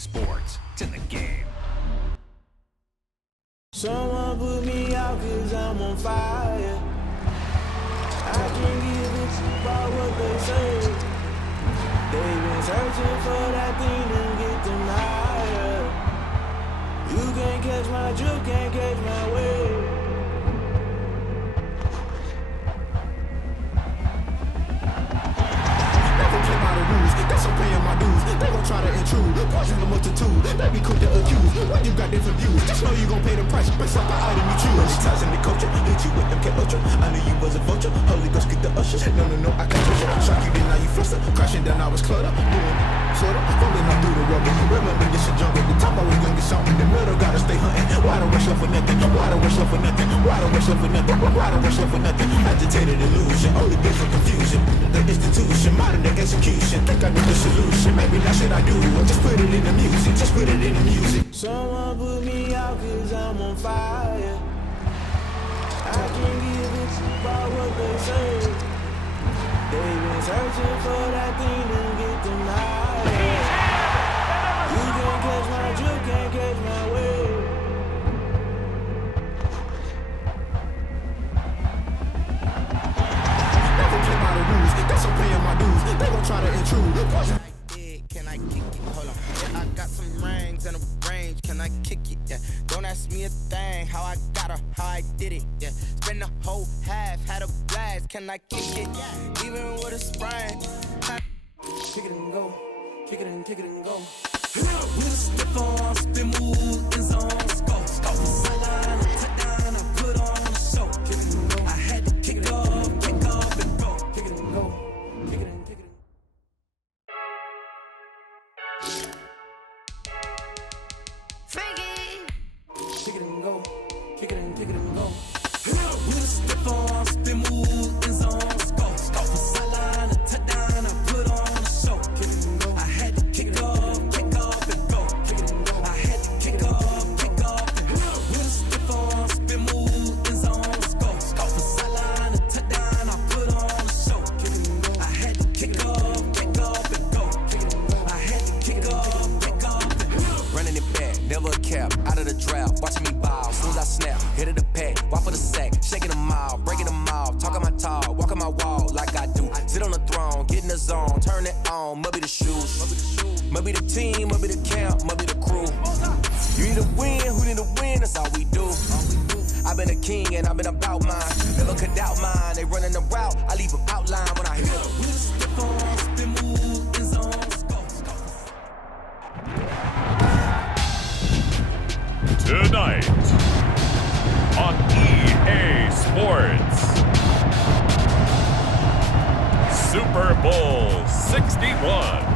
Sports. It's in the game. Someone put me out 'cause I'm on fire. I can't give a shit about what they say. They've been searching for that thing to get them higher. You can't catch my drift, can't catch my wave. That's I'm paying my dues. They gon' try to intrude, poison the multitude. They be quick to accuse when you got different views. Just know you gon' pay the price based off the item you choose. Many times in the culture, hit you with them Ultra. I knew you was a vulture. Holy Ghost get the usher. No, I can't touch it. Shock you, then now you fluster. Crashing down, I was clutter. Doing sorta, falling out through the rubber. Remember this a jungle. The top I was young and something. In the middle, gotta stay hunting. Why the rush up for nothing? Why the rush up for nothing? Why the rush up for nothing? Why the rush up for nothing? Agitated illusion, only been for confusion. The institution, modern day execution. Think I know the solution. Maybe that's what I do. Just put it in the music. Just put it in the music. Someone put me out 'cause I'm on fire. I can't give a shit about what they say. They've been searching for that thing to get them higher. You can't catch my drift, can't catch my wave. Never play by the rules. That's I'm paying my dues. They gon' try to intrude. Can I kick it? Hold on. Yeah, I got some rings and a range. Can I kick it? Yeah. Don't ask me a thing. How I got her, how I did it. Yeah. Spend the whole half, had a blast. Can I kick it? Even with a sprain. Kick it and go. Kick it and kick it and go. With a stiff arm, spin move, in zone, scope. Sideline, touchdown, I put on a show. Kick it and go. I had to kick off and go. Kick it and go. Kick it and kick it. Kick it and go. Kick it and kick it and go. With a stiff arm, spin move, in zone, scope. Sideline, touchdown, I put on a show. Kick it and go. I had to kick off and go. Kick it and go. I had to kick off and go. With a stiff arm, spin move, in zone, scope. Sideline, touchdown, I put on a show. Kick it and go. I had to kick off and go. Kick it and go. I had to kick off and go. Running it back, never a cap, out of the drought, watching me bow, soon as I snap, hit of the pack, walk for the sack, shaking them out, breaking them out, talking my talk, walking my wall like I do, sit on the throne, get in the zone, turn it on, must be the shoes, must be the team, must be the camp, must be the crew, you need to win, who need to win, that's all we do, I've been a king and I've been about mine, never could doubt mine, they running the route, I leave them outline when I hit them. With a stiff arm, spin move, in zone, scope. Tonight on EA Sports, Super Bowl 61.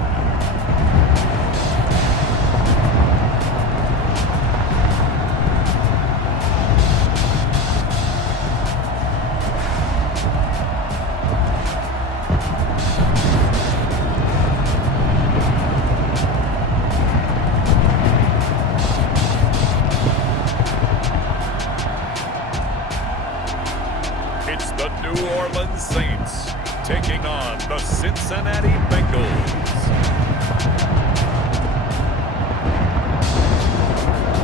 It's the New Orleans Saints taking on the Cincinnati Bengals.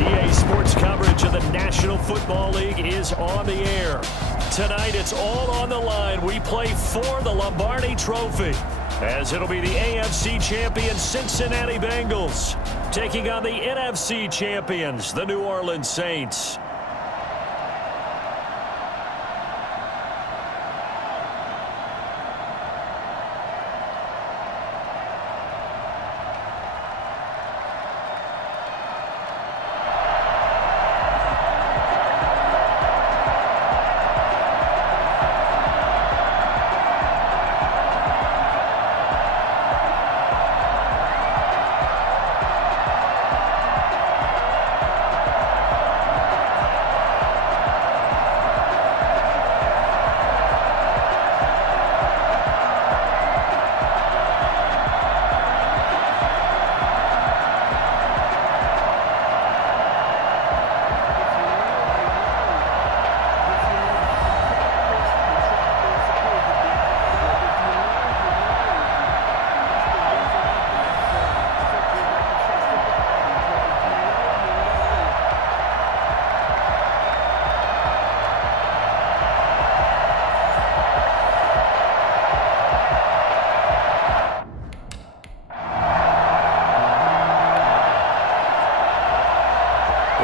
EA Sports coverage of the National Football League is on the air. Tonight, it's all on the line. We play for the Lombardi Trophy, as it'll be the AFC champion Cincinnati Bengals taking on the NFC champions, the New Orleans Saints.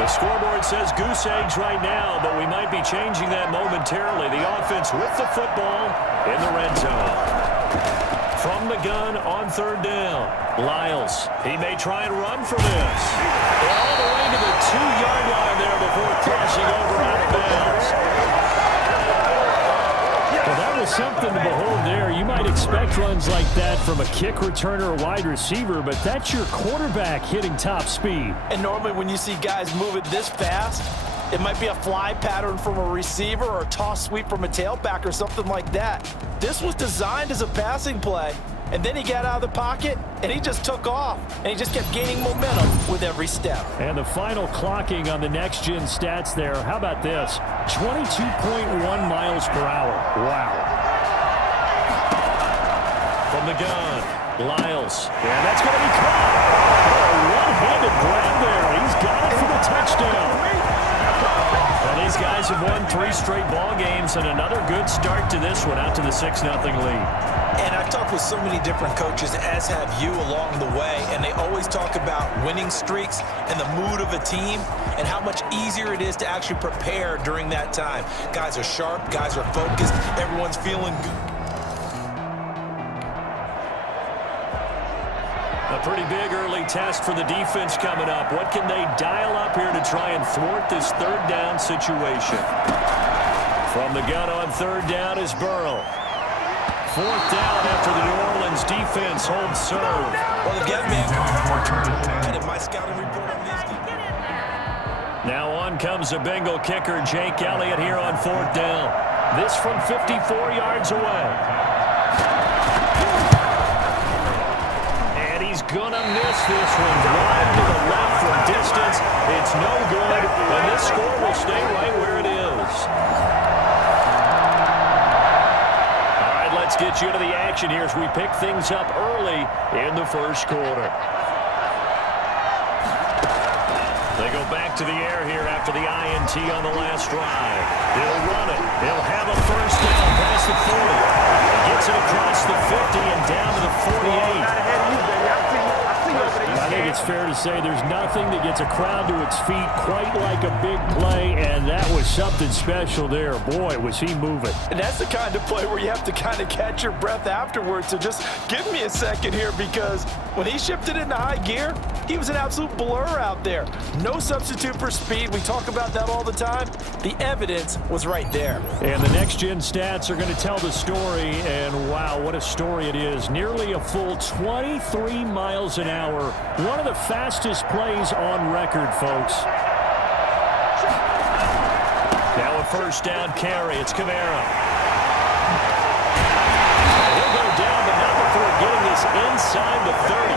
The scoreboard says goose eggs right now, but we might be changing that momentarily. The offense with the football in the red zone. From the gun on third down, Lyles. He may try and run for this. All the way to the 2-yard line there before crossing over out of bounds. Well, that was something to behold there. You might expect runs like that from a kick returner or wide receiver, but that's your quarterback hitting top speed. And normally when you see guys move it this fast, it might be a fly pattern from a receiver or a toss sweep from a tailback or something like that. This was designed as a passing play, and then he got out of the pocket, and he just took off, and he just kept gaining momentum with every step. And the final clocking on the next-gen stats there, how about this? 22.1 miles per hour. Wow. From the gun, Lyles. And that's going to be caught. A one-handed grab there. He's got it for the touchdown. Well, these guys have won 3 straight ball games, and another good start to this one, out to the 6-0 lead. And I've talked with so many different coaches, as have you along the way, and they always talk about winning streaks and the mood of a team and how much easier it is to actually prepare during that time. Guys are sharp, guys are focused, everyone's feeling good. A pretty big early test for the defense coming up. What can they dial up here to try and thwart this third down situation? From the gun on third down is Burrow. Fourth down after the New Orleans defense holds serve. Well, the get man. My scouting report on this. Now on comes the Bengal kicker, Jake Elliott, here on fourth down. This from 54 yards away. And he's going to miss this one. Wide to the left from distance. It's no good, and this score will stay right where it is. Let's get you to the action here as we pick things up early in the first quarter. They go back to the air here after the INT on the last drive. He'll run it. He'll have a first down past the 40. He gets it across the 50 and down to the 48. I think it's fair to say there's nothing that gets a crowd to its feet quite like a big play, and that was something special there. Boy, was he moving. And that's the kind of play where you have to kind of catch your breath afterwards. So just give me a second here, because when he shifted into high gear, he was an absolute blur out there. No substitute for speed. We talk about that all the time. The evidence was right there. And the next-gen stats are going to tell the story, and wow, what a story it is. Nearly a full 23 miles an hour. One of the fastest plays on record, folks. Now a first down carry. It's Kamara. He'll go down, but not before getting this inside the 30.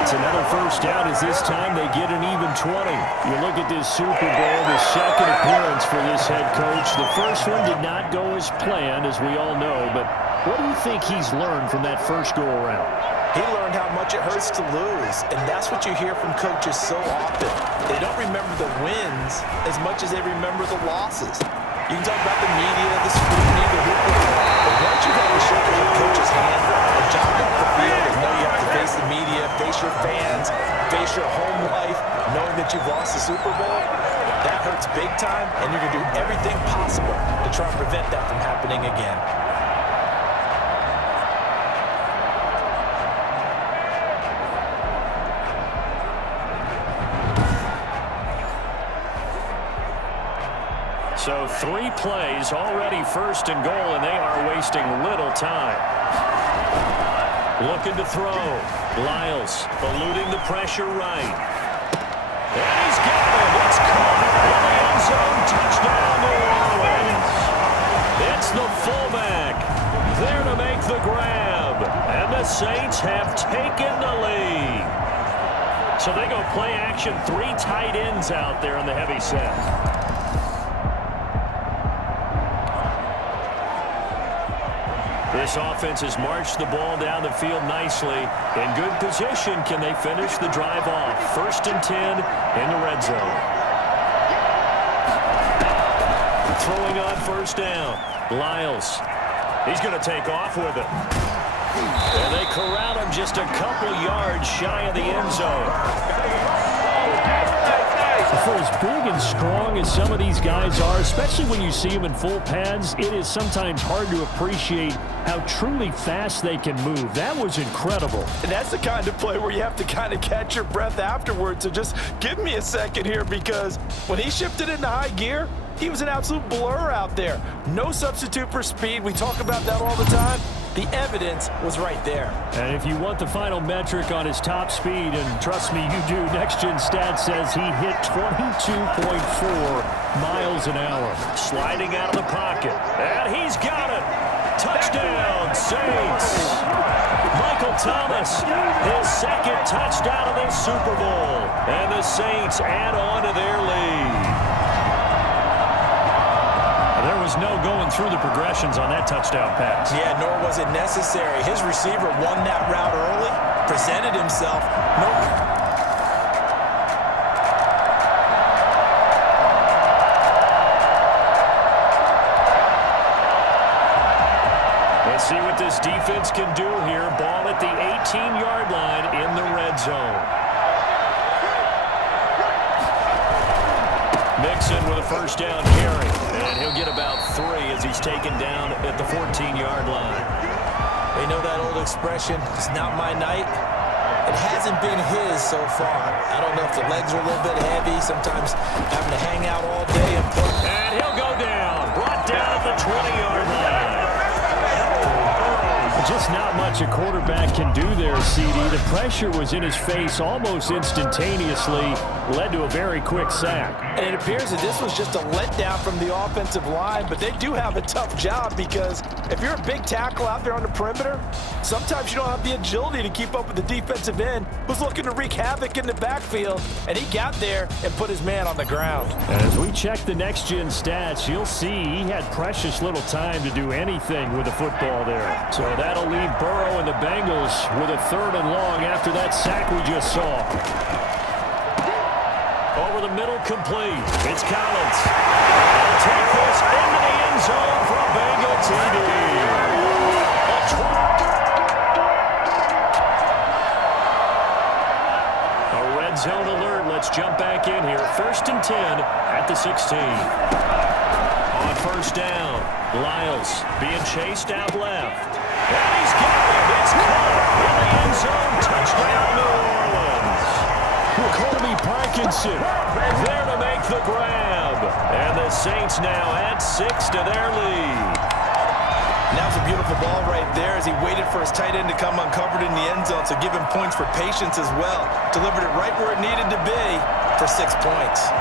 It's another first down, as this time they get an even 20. You look at this Super Bowl, the second appearance for this head coach. The first one did not go as planned, as we all know, but what do you think he's learned from that first go-around? He learned how much it hurts to lose, and that's what you hear from coaches so often. They don't remember the wins as much as they remember the losses. You can talk about the media, the scrutiny, the hoopla, but once you've had to shake a head coach's hand, a job off the field, and know you have to face the media, face your fans, face your home life, knowing that you've lost the Super Bowl, that hurts big time, and you're going to do everything possible to try and prevent that from happening again. So 3 plays, already first and goal, and they are wasting little time. Looking to throw. Lyles eluding the pressure right. And he's got it. It's caught in the end zone. Touchdown, New Orleans. It's the fullback there to make the grab. And the Saints have taken the lead. So they go play action. 3 tight ends out there in the heavy set. This offense has marched the ball down the field nicely. In good position, can they finish the drive off? 1st and 10 in the red zone. Throwing on first down. Lyles. He's going to take off with it. And they corral him just a couple yards shy of the end zone. For as big and strong as some of these guys are, especially when you see them in full pads, it is sometimes hard to appreciate how truly fast they can move. That was incredible. And that's the kind of play where you have to kind of catch your breath afterwards. So just give me a second here, because when he shifted into high gear, he was an absolute blur out there. No substitute for speed. We talk about that all the time. The evidence was right there. And if you want the final metric on his top speed, and trust me, you do, Next Gen Stats says he hit 22.4 miles an hour. Sliding out of the pocket. And he's got it. Touchdown, Saints. Michael Thomas, his second touchdown of this Super Bowl. And the Saints add on to their lead. There was no going through the progressions on that touchdown pass. Yeah, nor was it necessary. His receiver won that route early, presented himself. Let's see what this defense can do here. Ball at the 18-yard line in the red zone. Mixon with a first down carry. And he'll get about 3 as he's taken down at the 14-yard line. They know that old expression, it's not my night. It hasn't been his so far. I don't know if the legs are a little bit heavy, sometimes having to hang out all day. And he'll go down, brought down at the 20-yard line. Just not much a quarterback can do there, CD. The pressure was in his face almost instantaneously, led to a very quick sack. And it appears that this was just a letdown from the offensive line, but they do have a tough job, because if you're a big tackle out there on the perimeter, sometimes you don't have the agility to keep up with the defensive end who's looking to wreak havoc in the backfield, and he got there and put his man on the ground. And as we check the next-gen stats, you'll see he had precious little time to do anything with the football there. So that'll leave Burrow and the Bengals with a 3rd and long after that sack we just saw. Over the middle, complete. It's Collins. He'll take this into the end zone for a Bengal TD. A red zone alert. Let's jump back in here. 1st and 10 at the 16. On first down, Lyles being chased out left. And he's got it. It's caught in the end zone. Touchdown, New Orleans. Colby Parkinson there to make the grab. And the Saints now add 6 to their lead. Now's a beautiful ball right there as he waited for his tight end to come uncovered in the end zone, so give him points for patience as well. Delivered it right where it needed to be for 6 points.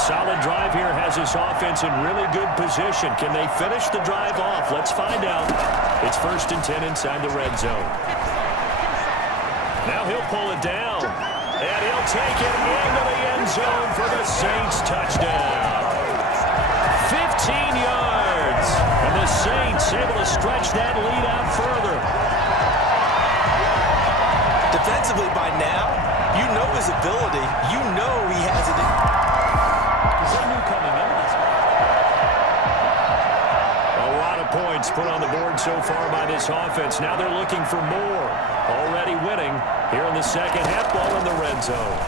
Solid drive here has this offense in really good position. Can they finish the drive off? Let's find out. It's 1st and 10 inside the red zone. Now he'll pull it down. And he'll take it into the end zone for the Saints touchdown. 15 yards. And the Saints able to stretch that lead out further. Defensively by now, you know his ability. You know he has it. Points put on the board so far by this offense. Now they're looking for more. Already winning here in the second half. Ball in the red zone.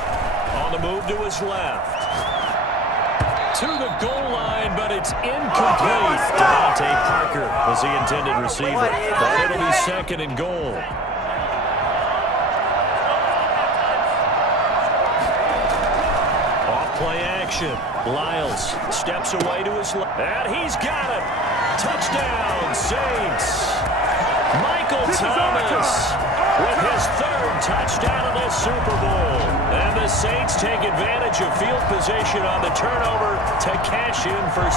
On the move to his left. To the goal line, but it's incomplete. Devontae Parker was the intended receiver. But it'll be 2nd and goal. Off play action. Lyles steps away to his left. And he's got it. Touchdown, Saints. Michael Thomas with his 3rd touchdown of this Super Bowl. And the Saints take advantage of field position on the turnover to cash in for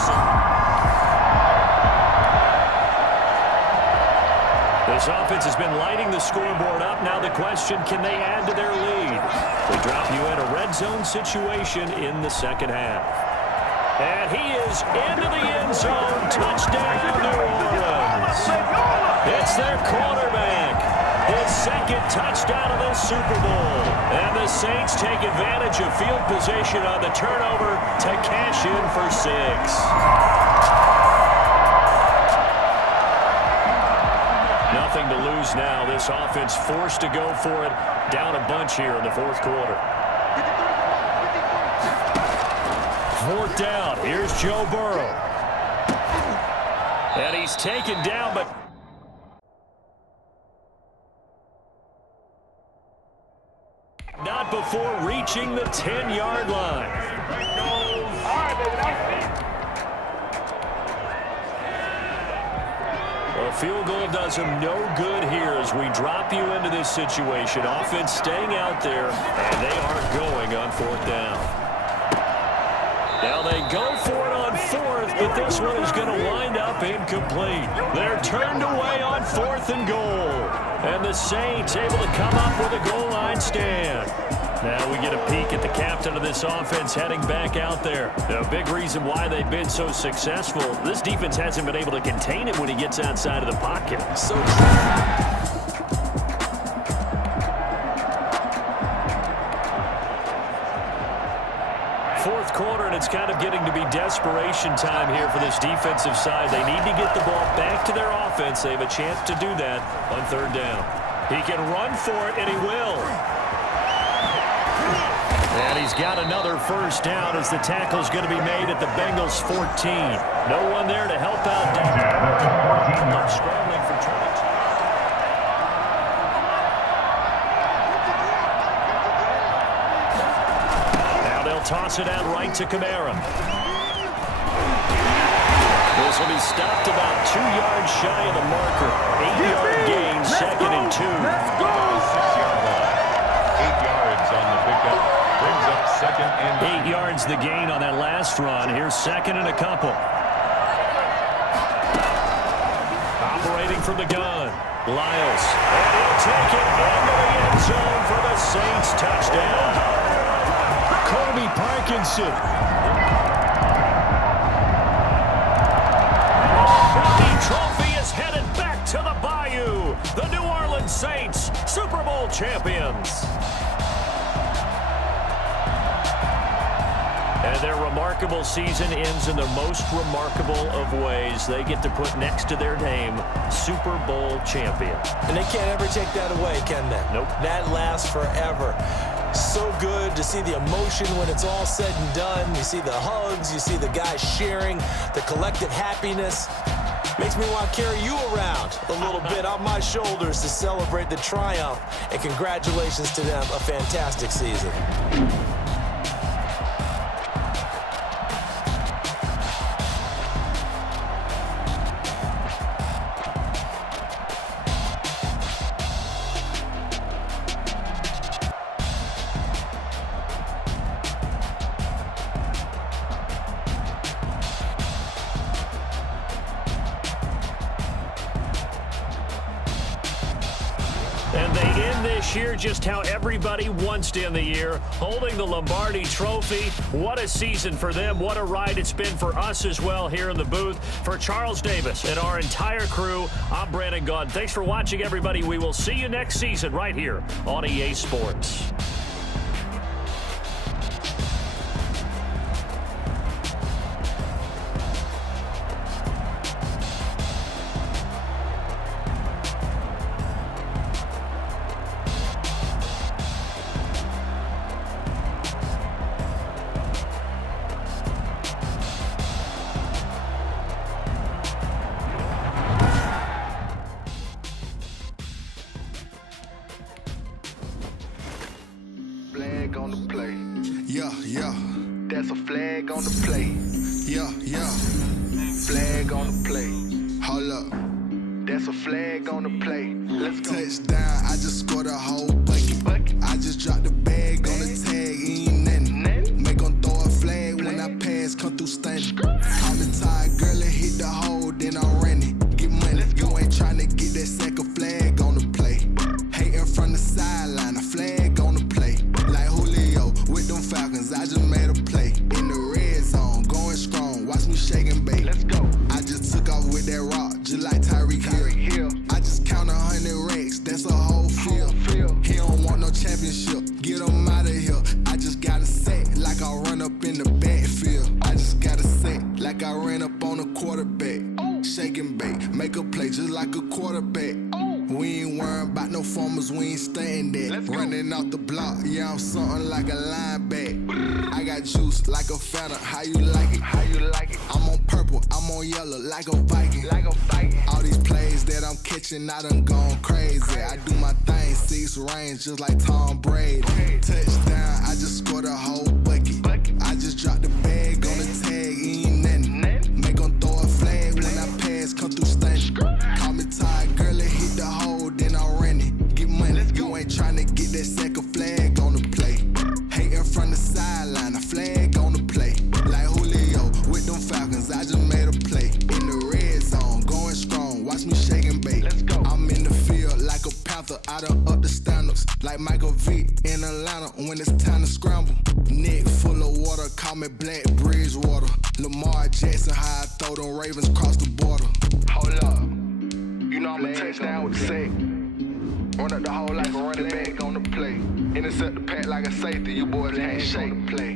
This offense has been lighting the scoreboard up. Now the question, can they add to their lead? They drop you in a red zone situation in the second half. And he is into the end zone. Touchdown, New Orleans. It's their quarterback. His 2nd touchdown of this Super Bowl. And the Saints take advantage of field position on the turnover to cash in for 6. nothing to lose now. This offense forced to go for it. Down a bunch here in the fourth quarter. Fourth down. Here's Joe Burrow. And he's taken down, but not before reaching the 10-yard line. A field goal does him no good here as we drop you into this situation. Offense staying out there, and they aren't going on fourth down. Now they go for it on fourth, but this one is going to wind up incomplete. They're turned away on fourth and goal. And the Saints able to come up with a goal line stand. Now we get a peek at the captain of this offense heading back out there. A big reason why they've been so successful, this defense hasn't been able to contain him when he gets outside of the pocket. So fourth quarter, and it's kind of getting to be desperation time here for this defensive side. They need to get the ball back to their offense. They have a chance to do that on third down. He can run for it, and he will. And he's got another first down as the tackle's going to be made at the Bengals 14. No one there to help out. Scrambling for turnovers. Now they'll toss it out right to Kamara. This will be stopped about 2 yards shy of the marker. 8-yard gain, second and 2. Let's go! 6-yard line. 8 yards on the pickup. Brings up second and 8 yards the gain on that last run. Here's second and a couple. Operating from the gun. Lyles. And he'll take it into the end zone for the Saints touchdown. Kobe Parkinson. The trophy is headed back to the Bayou. The New Orleans Saints, Super Bowl champions. And their remarkable season ends in the most remarkable of ways. They get to put next to their name, Super Bowl champion. And they can't ever take that away, can they? Nope. That lasts forever. So good to see the emotion when it's all said and done. You see the hugs, you see the guys sharing, the collective happiness. Makes me want to carry you around a little bit on my shoulders to celebrate the triumph. And congratulations to them, a fantastic season. And they end this year just how everybody wants to end the year, holding the Lombardi Trophy. What a season for them. What a ride it's been for us as well here in the booth. For Charles Davis and our entire crew, I'm Brandon Gaudin. Thanks for watching, everybody. We will see you next season right here on EA Sports. Flag on the play. Yeah, yeah. That's a flag on the play. Yeah, yeah. Flag on the play. Hold up. That's a flag on the play. Let's go. Touchdown, I just scored a whole bucket. I just dropped the bag on the tag, ain't nothing. Make 'em throw a flag when I pass, come through stunning. Call me tired, girl, and hit the hole, then I'm running. Get money, you ain't tryna get that second flag on the play. Hating from the sideline, a flag on the play. Like Julio with them Falcons, I just made a play. In the red zone, going strong, watch me shake and bake. Let's go. I just took off with that rock, just like Tyreek Hill. I just count 100 racks, that's a whole field. He don't want no championship, get him out of here. I just gotta set like I run up in the backfield. I just gotta set like I ran up on a quarterback. Shake shake and bake. Make a play just like a quarterback. We ain't worrying about no farmers, we ain't staying there. Running off the block, yeah, I'm something like a linebacker. I got juice like a Fanta, how you like it? How you like it? I'm on purple, I'm on yellow like a Viking. Like a Viking. All these plays that I'm catching, I done gone crazy. I do my thing, 6 range just like Tom Brady. Touchdown, I just scored a whole bucket. I just dropped the bag on the tag, ain't nothing. Make 'em throw a flag when I pass, come through stunning. Call me tired, girl, it hit the hole, then I ran it. Get money, you ain't tryna get that second flag on the play. Hating from the sideline, a flag on the play. Like Julio with them Falcons, I just made a play. In the red zone, going strong, watch me shake and bake. I'm in the field like a panther, I done up the standards. Like Michael Vick in Atlanta when it's time to scramble. Neck full of water, call me Black Bridgewater. Lamar Jackson, how I throw them Ravens across the border. Hold up, you know I'm a touchdown with the sack. Run up the hole like a running back on the play. Intercept the pack like a safety, you boys can't shake the play.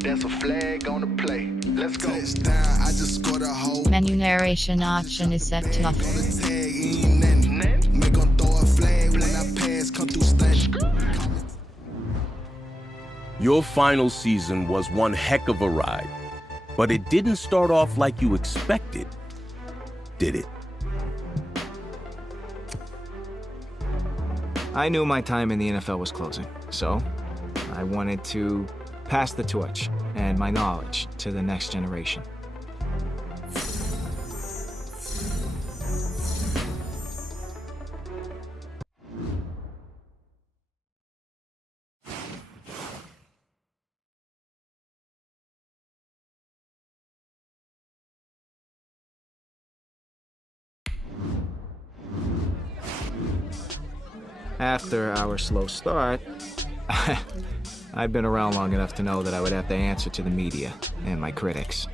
That's a flag on the play. Let's go. Touchdown, I just scored a whole. Menu narration option is set to off. On the tag, ain't nothing. Make 'em throw a flag when I pass, come through stunning. Your final season was one heck of a ride, but it didn't start off like you expected, did it? I knew my time in the NFL was closing, so I wanted to pass the torch and my knowledge to the next generation. After our slow start, I've been around long enough to know that I would have to answer to the media and my critics.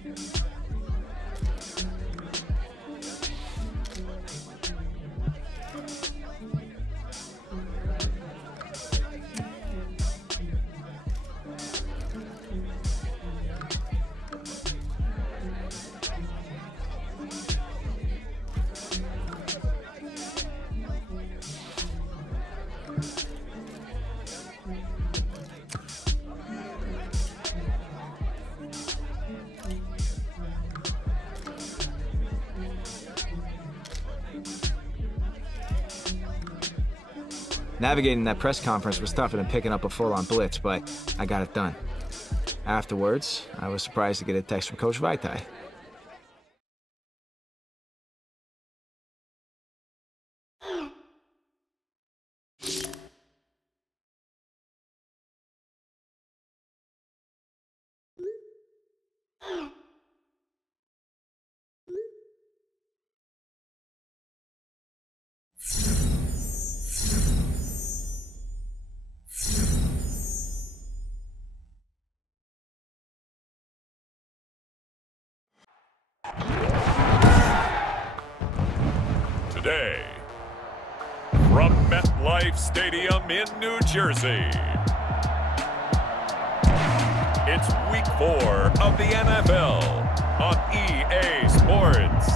Navigating that press conference was tougher than picking up a full-on blitz, but I got it done. Afterwards, I was surprised to get a text from Coach Vaitai. Today, from MetLife Stadium in New Jersey, it's Week 4 of the NFL on EA Sports.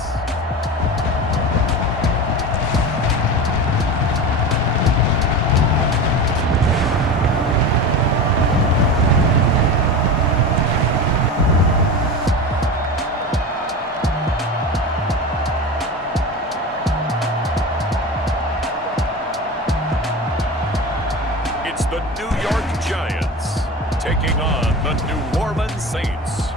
The New York Giants taking on the New Orleans Saints.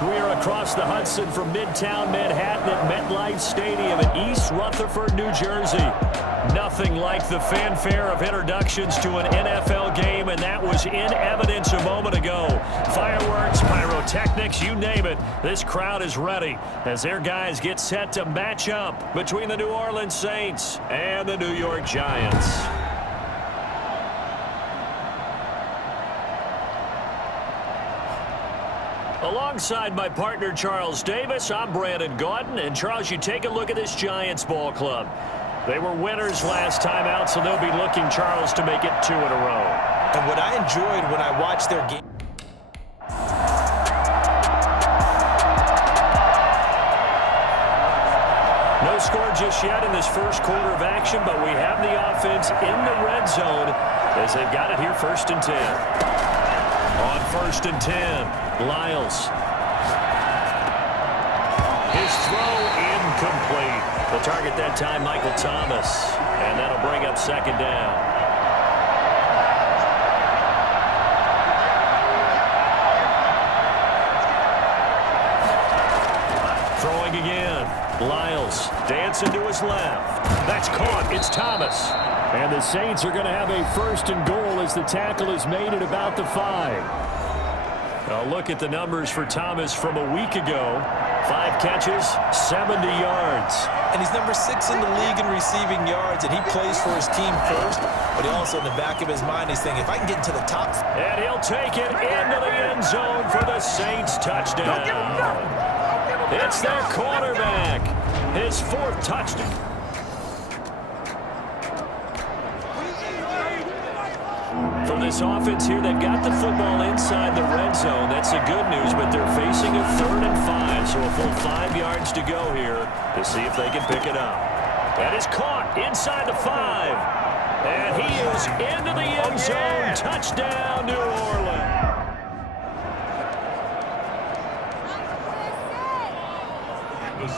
We are across the Hudson from Midtown Manhattan at MetLife Stadium in East Rutherford, New Jersey. Nothing like the fanfare of introductions to an NFL game, and that was in evidence a moment ago. Fireworks, pyrotechnics, you name it. This crowd is ready as their guys get set to match up between the New Orleans Saints and the New York Giants. Alongside my partner, Charles Davis, I'm Brandon Gordon. And, Charles, you take a look at this Giants ball club. They were winners last time out, so they'll be looking, Charles, to make it 2 in a row. And what I enjoyed when I watched their game... No score just yet in this first quarter of action, but we have the offense in the red zone as they've got it here 1st and 10. On 1st and 10, Lyles. His throw incomplete. The target that time, Michael Thomas. And that'll bring up 2nd down. Throwing again. Lyles dancing to his left. That's caught. It's Thomas. And the Saints are going to have a 1st and goal as the tackle is made at about the 5. A look at the numbers for Thomas from a week ago. 5 catches, 70 yards. And he's number 6 in the league in receiving yards, and he plays for his team first. But he also, in the back of his mind, he's thinking, if I can get into the top. And he'll take it into the end zone for the Saints touchdown. It's their quarterback. His 4th touchdown. For this offense here, they've got the football inside the red zone. That's the good news, but they're facing a 3rd and 5, so a full 5 yards to go here to see if they can pick it up. That is caught inside the 5. And he is into the end zone. Touchdown, New Orleans.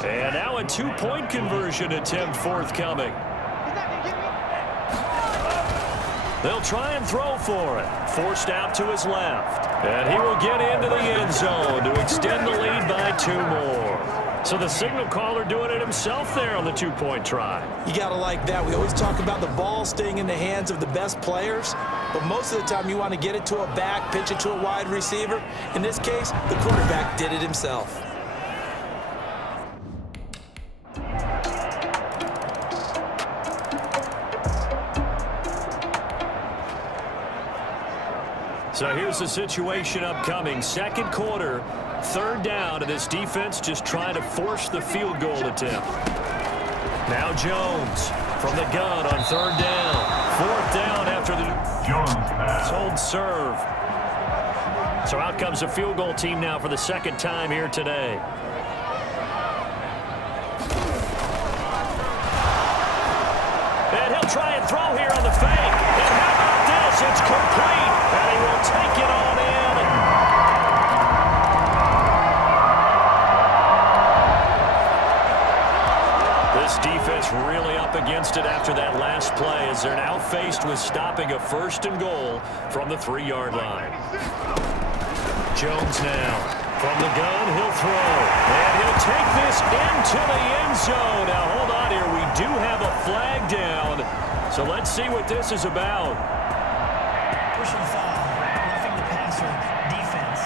And now a 2-point conversion attempt forthcoming. They'll try and throw for it. Forced out to his left. And he will get into the end zone to extend the lead by 2 more. So the signal caller doing it himself there on the 2-point try. You got to like that. We always talk about the ball staying in the hands of the best players, but most of the time you want to get it to a back, pitch it to a wide receiver. In this case, the quarterback did it himself. So here's the situation upcoming. 2nd quarter, 3rd down, and this defense just trying to force the field goal attempt. Now Jones from the gun on 3rd down. 4th down after the hold serve. So out comes the field goal team now for the 2nd time here today. And he'll try and throw here on the fake. And how about this? It's complete. And he will take it on in. This defense really up against it after that last play as they're now faced with stopping a 1st and goal from the 3-yard line. Jones now from the gun. He'll throw. And he'll take this into the end zone. Now hold on here. We do have a flag down. So let's see what this is about. Personal foul, roughing the passer, defense.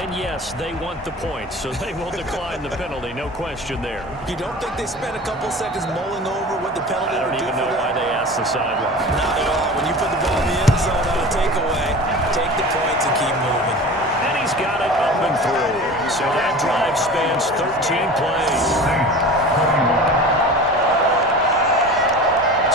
And yes, they want the points, so they will decline the penalty, no question there. You don't think they spent a couple seconds mulling over what the penalty would do? I don't even know why they asked the sideline. Not at all. When you put the ball in the end zone on a takeaway, take the points and keep moving. And he's got it up and through. So that drive spans 13 plays.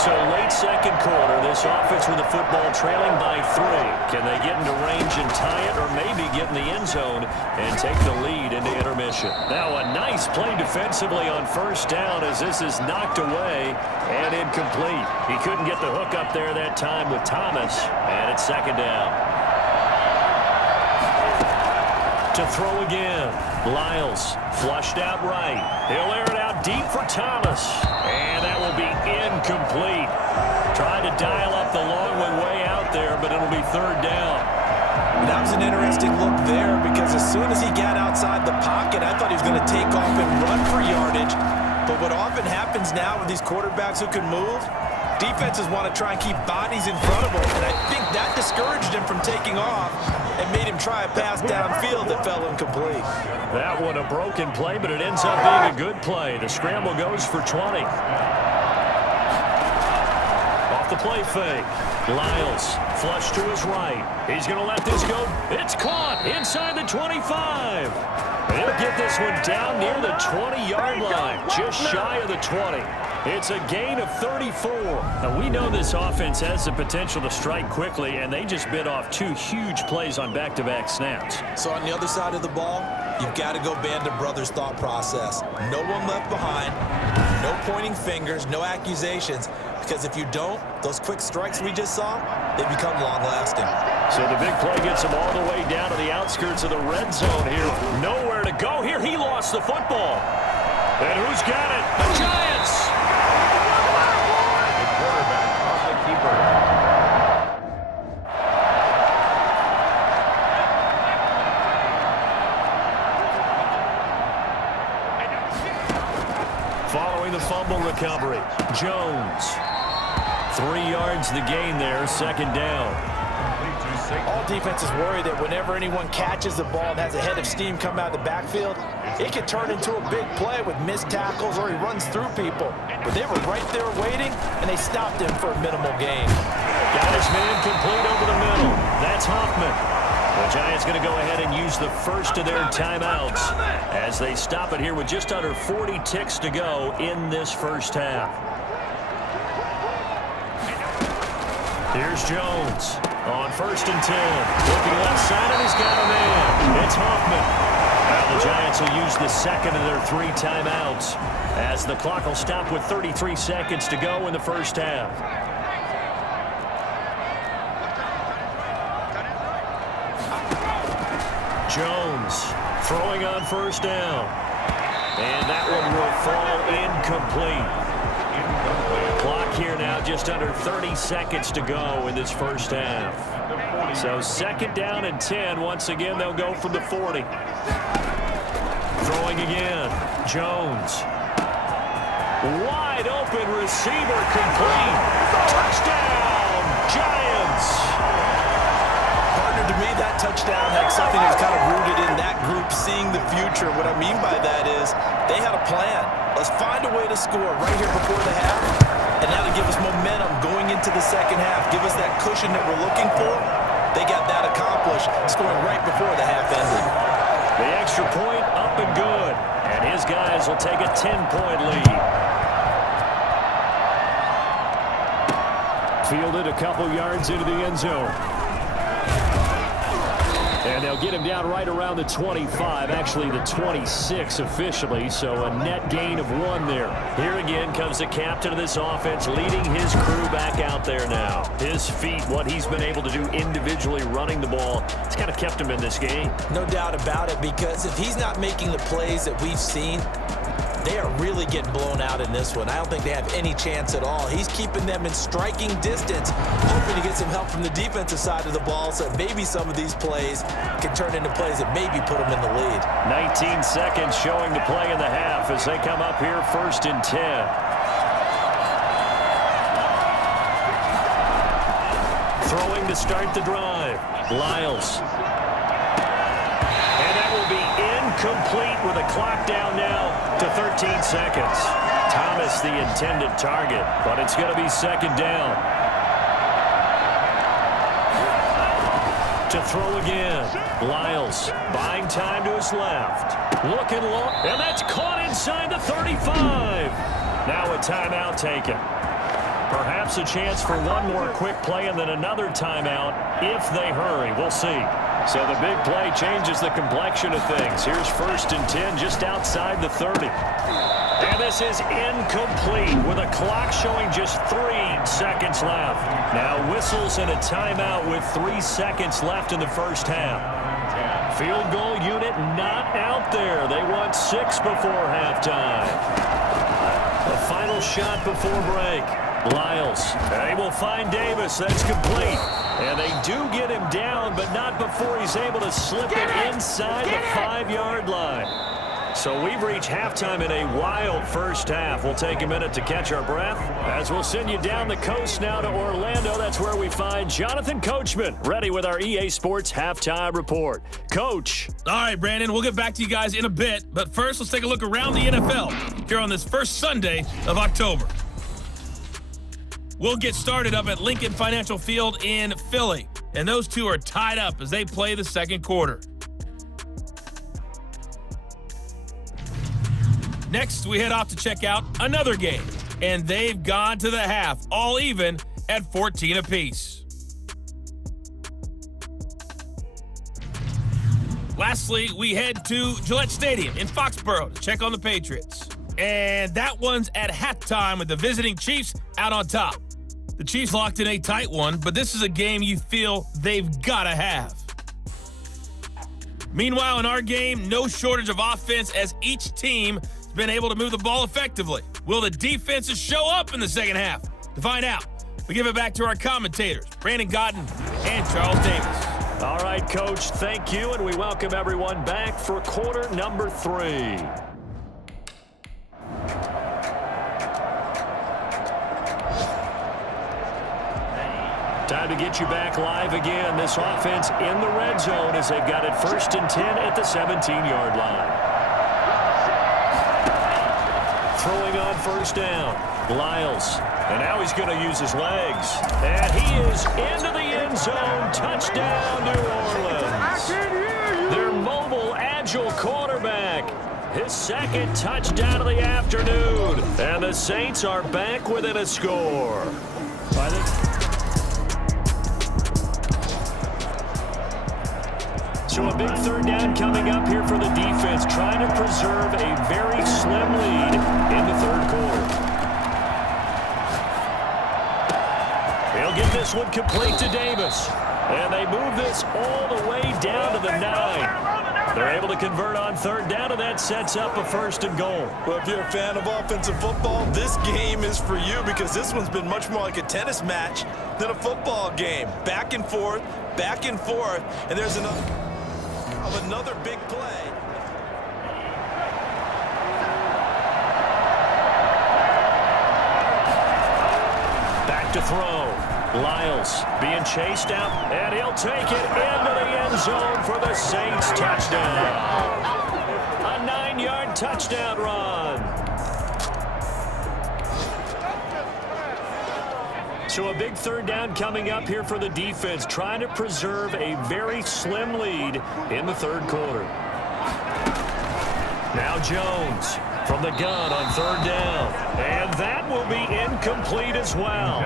So late 2nd quarter, this offense with the football trailing by 3. Can they get into range and tie it, or maybe get in the end zone and take the lead into intermission? Now a nice play defensively on 1st down as this is knocked away and incomplete. He couldn't get the hook up there that time with Thomas, and it's 2nd down. To throw again. Lyles flushed out right. He'll air it out deep for Thomas. And that will be incomplete. Trying to dial up the long one way out there, but it'll be 3rd down. That was an interesting look there because as soon as he got outside the pocket, I thought he was going to take off and run for yardage. But what often happens now with these quarterbacks who can move, defenses want to try and keep bodies in front of them, and I think that discouraged him from taking off and made him try a pass downfield that fell incomplete. That one a broken play, but it ends up being a good play. The scramble goes for 20. Off the play fake. Lyles flush to his right. He's going to let this go. It's caught inside the 25. He'll get this one down near the 20-yard line, just shy of the 20. It's a gain of 34. Now, we know this offense has the potential to strike quickly, and they just bit off 2 huge plays on back-to-back snaps. So on the other side of the ball, You've got to go band of brothers thought process. No one left behind, no pointing fingers, no accusations, because if you don't, those quick strikes we just saw, they become long-lasting. So the big play gets him all the way down to the outskirts of the red zone here. Nowhere to go here. He lost the football. And who's got it? The Giants! The quarterback off the keeper. Following the fumble recovery, Jones. 3 yards the gain there, second down. All defenses worry that whenever anyone catches the ball and has a head of steam come out of the backfield, it could turn into a big play with missed tackles or he runs through people. But they were right there waiting, and they stopped him for a minimal gain. Got his man complete over the middle. That's Hoffman. The Giants going to go ahead and use the first of their timeouts as they stop it here with just under 40 ticks to go in this first half. Here's Jones on 1st and 10. Looking left side, and he's got a man. It's Hoffman. Now the Giants will use the second of their 3 timeouts as the clock will stop with 33 seconds to go in the first half. Jones throwing on 1st down. And that one will fall incomplete. Clock here now just under 30 seconds to go in this first half. So 2nd down and 10. Once again, they'll go from the 40. Throwing again. Jones. Wide open receiver complete. Touchdown, Giants. Partner, to me, that touchdown had something that was kind of rooted in that group seeing the future. What I mean by that is they had a plan. Let's find a way to score right here before the half. And now to give us momentum going into the second half, give us that cushion that we're looking for. They got that accomplished, scoring right before the half ended. The extra point up and good. And his guys will take a 10-point lead. Fielded a couple yards into the end zone. And they'll get him down right around the 25, actually the 26 officially, so a net gain of 1 there. Here again comes the captain of this offense leading his crew back out there now. His feet, what he's been able to do individually running the ball, it's kind of kept him in this game. No doubt about it, because if he's not making the plays that we've seen, they are really getting blown out in this one. I don't think they have any chance at all. He's keeping them in striking distance, hoping to get some help from the defensive side of the ball so maybe some of these plays can turn into plays that maybe put them in the lead. 19 seconds showing the play in the half as they come up here 1st and 10. Throwing to start the drive. Lyles. And that will be incomplete with a clock down now to 13 seconds. Thomas the intended target, but it's going to be 2nd down. To throw again. Lyles buying time to his left. Looking long, and that's caught inside the 35. Now a timeout taken. Perhaps a chance for one more quick play and then another timeout if they hurry. We'll see. So the big play changes the complexion of things. Here's 1st and 10 just outside the 30. And this is incomplete with a clock showing just 3 seconds left. Now whistles and a timeout with 3 seconds left in the first half. Field goal unit not out there. They want 6 before halftime. The final shot before break. Lyles. They will find Davis. That's complete. And they do get him down, but not before he's able to slip it inside the 5-yard line. So we've reached halftime in a wild first half. We'll take a minute to catch our breath as we'll send you down the coast now to Orlando. That's where we find Jonathan Coachman, ready with our EA Sports Halftime Report. Coach. All right, Brandon, we'll get back to you guys in a bit. But first, let's take a look around the NFL here on this first Sunday of October. We'll get started up at Lincoln Financial Field in Philly. And those two are tied up as they play the second quarter. Next, we head off to check out another game. And they've gone to the half, all even at 14 apiece. Lastly, we head to Gillette Stadium in Foxborough to check on the Patriots. And that one's at halftime with the visiting Chiefs out on top. The Chiefs locked in a tight one, but this is a game you feel they've got to have. Meanwhile, in our game, no shortage of offense as each team has been able to move the ball effectively. Will the defenses show up in the second half? To find out, we give it back to our commentators, Brandon Godden and Charles Davis. All right, Coach, thank you, and we welcome everyone back for quarter number 3. Time to get you back live again. This offense in the red zone as they've got it 1st and 10 at the 17-yard line. Throwing on 1st down, Lyles. And now he's going to use his legs. And he is into the end zone. Touchdown, New Orleans. Their mobile, agile quarterback. His 2nd touchdown of the afternoon. And the Saints are back within a score. So a big 3rd down coming up here for the defense, trying to preserve a very slim lead in the 3rd quarter. He'll get this one complete to Davis. And they move this all the way down to the 9. They're able to convert on 3rd down, and that sets up a 1st and goal. Well, if you're a fan of offensive football, this game is for you because this one's been much more like a tennis match than a football game. Back and forth, and there's another big play. Back to throw. Lyles being chased out, and he'll take it into the end zone for the Saints touchdown. A 9-yard touchdown run. So a big 3rd down coming up here for the defense, trying to preserve a very slim lead in the 3rd quarter. Now Jones from the gun on 3rd down. And that will be incomplete as well.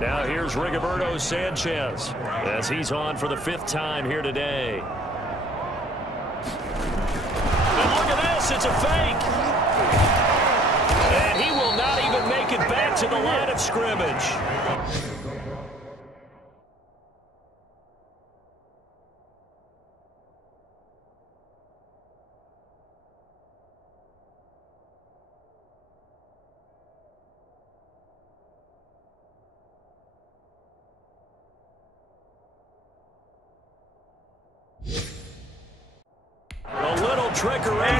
Now here's Rigoberto Sanchez as he's on for the 5th time here today. And look at this, it's a fake. And he will not even make it back to the line of scrimmage. A little trickery.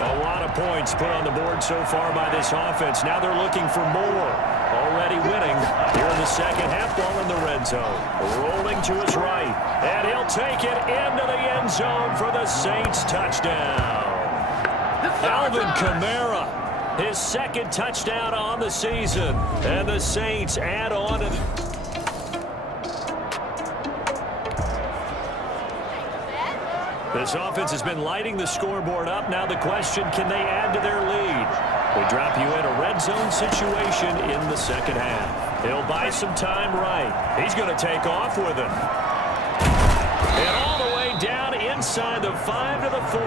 A lot of points put on the board so far by this offense. Now they're looking for more. Already winning here in the 2nd half, ball in the red zone. Rolling to his right. And he'll take it into the end zone for the Saints touchdown. Alvin Kamara, his 2nd touchdown on the season. And the Saints add on to the... This offense has been lighting the scoreboard up. Now the question, can they add to their lead? We drop you in a red zone situation in the 2nd half. He'll buy some time right. He's going to take off with it. And all the way down inside the 5 to the 4.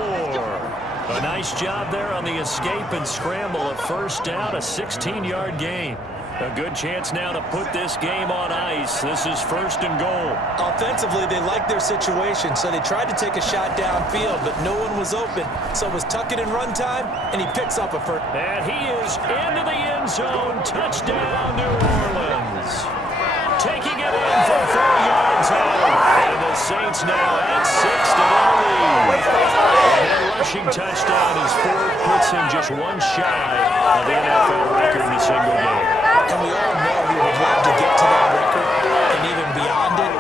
A nice job there on the escape and scramble. A 1st down, a 16-yard gain. A good chance now to put this game on ice. This is 1st and goal. Offensively, they liked their situation, so they tried to take a shot downfield, but no one was open. So it was tuck it in run time, and he picks up a first. And he is into the end zone. Touchdown, New Orleans. Taking it in for 4 yards out. And the Saints now at 6 to their lead. And that rushing touchdown is 4, puts him just 1 shy of the NFL record in a single game. And we all know he would love to get to that record and even beyond it,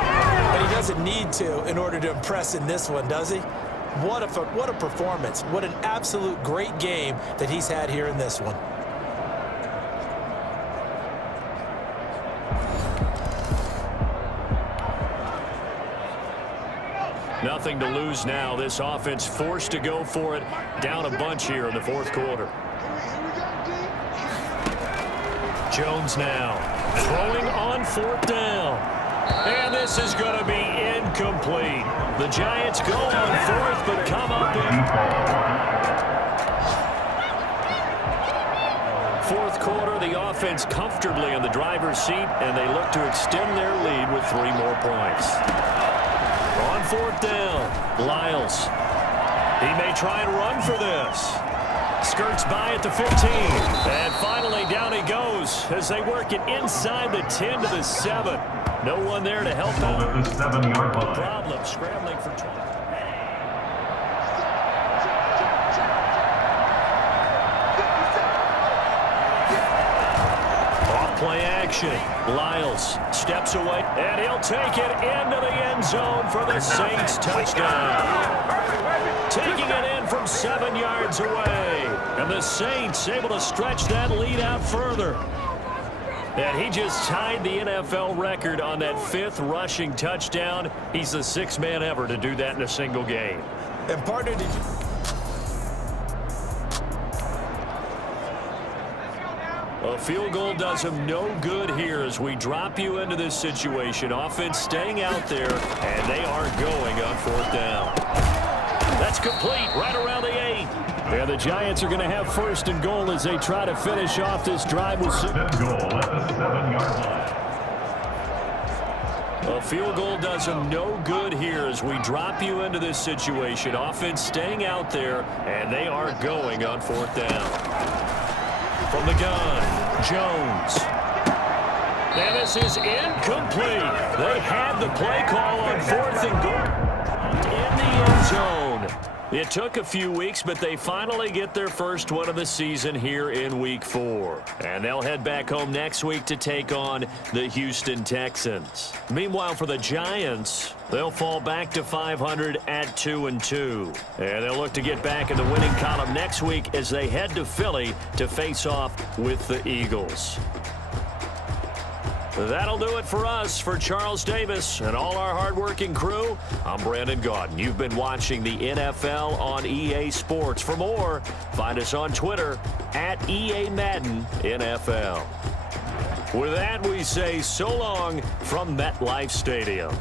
but he doesn't need to in order to impress in this one, does he? What a performance. What an absolute great game that he's had here in this one. Nothing to lose now. This offense forced to go for it. Down a bunch here in the 4th quarter. Jones now throwing on 4th down. And this is going to be incomplete. The Giants go on 4th, but come up in 4th quarter, the offense comfortably in the driver's seat, and they look to extend their lead with 3 more points. On 4th down, Lyles. He may try and run for this. Skirts by at the 15. And finally down he goes as they work it inside the 10 to the 7. No one there to help out. At the 7-yard line. Problem scrambling for 20. Off-play action. Lyles steps away, and he'll take it into the end zone for the Saints touchdown. Taking it in from 7 yards away. And the Saints able to stretch that lead out further. And he just tied the NFL record on that 5th rushing touchdown. He's the 6th man ever to do that in a single game. And partner, did you... A field goal does him no good here as we drop you into this situation. Offense staying out there, and they are going on 4th down. That's complete right around the 8. And the Giants are going to have 1st and goal as they try to finish off this drive with 6. Goal at the 7-yard line. A field goal does them no good here as we drop you into this situation. Offense staying out there, and they are going on 4th down. From the gun, Jones. And this is incomplete. They had the play call on 4th and goal in the end zone. It took a few weeks, but they finally get their first one of the season here in Week 4. And they'll head back home next week to take on the Houston Texans. Meanwhile, for the Giants, they'll fall back to 500 at 2-2. And they'll look to get back in the winning column next week as they head to Philly to face off with the Eagles. That'll do it for us. For Charles Davis and all our hardworking crew, I'm Brandon Gaudin. You've been watching the NFL on EA Sports. For more, find us on Twitter at EA Madden NFL. With that, we say so long from MetLife Stadium.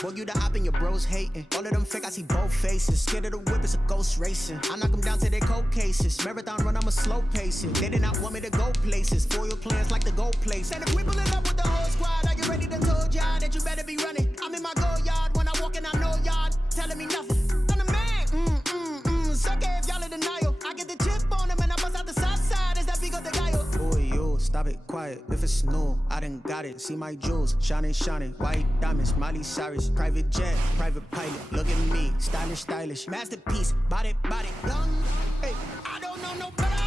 Boy, you the op and your bros hating. All of them fake, I see both faces. Scared of the whip, it's a ghost racing. I knock them down to their cold cases. Marathon run, I'm a slow pacing. They did not want me to go places. Foil plans like the gold place. And if we pull it up with the whole squad, are you ready to told y'all that you better be running? I'm in my go yard. When I walk in, I know y'all telling me nothing. I'm the man. Sucker if y'all in denial. I get the chip on them and I bust out the south side. Is that big of the guy? Boy, yo, stop it, quiet. If it's new, I done got it. See my jewels, shining, white diamonds, Miley Cyrus, private jet, private pilot. Look at me, stylish, masterpiece, body, young. Hey, I don't know no better.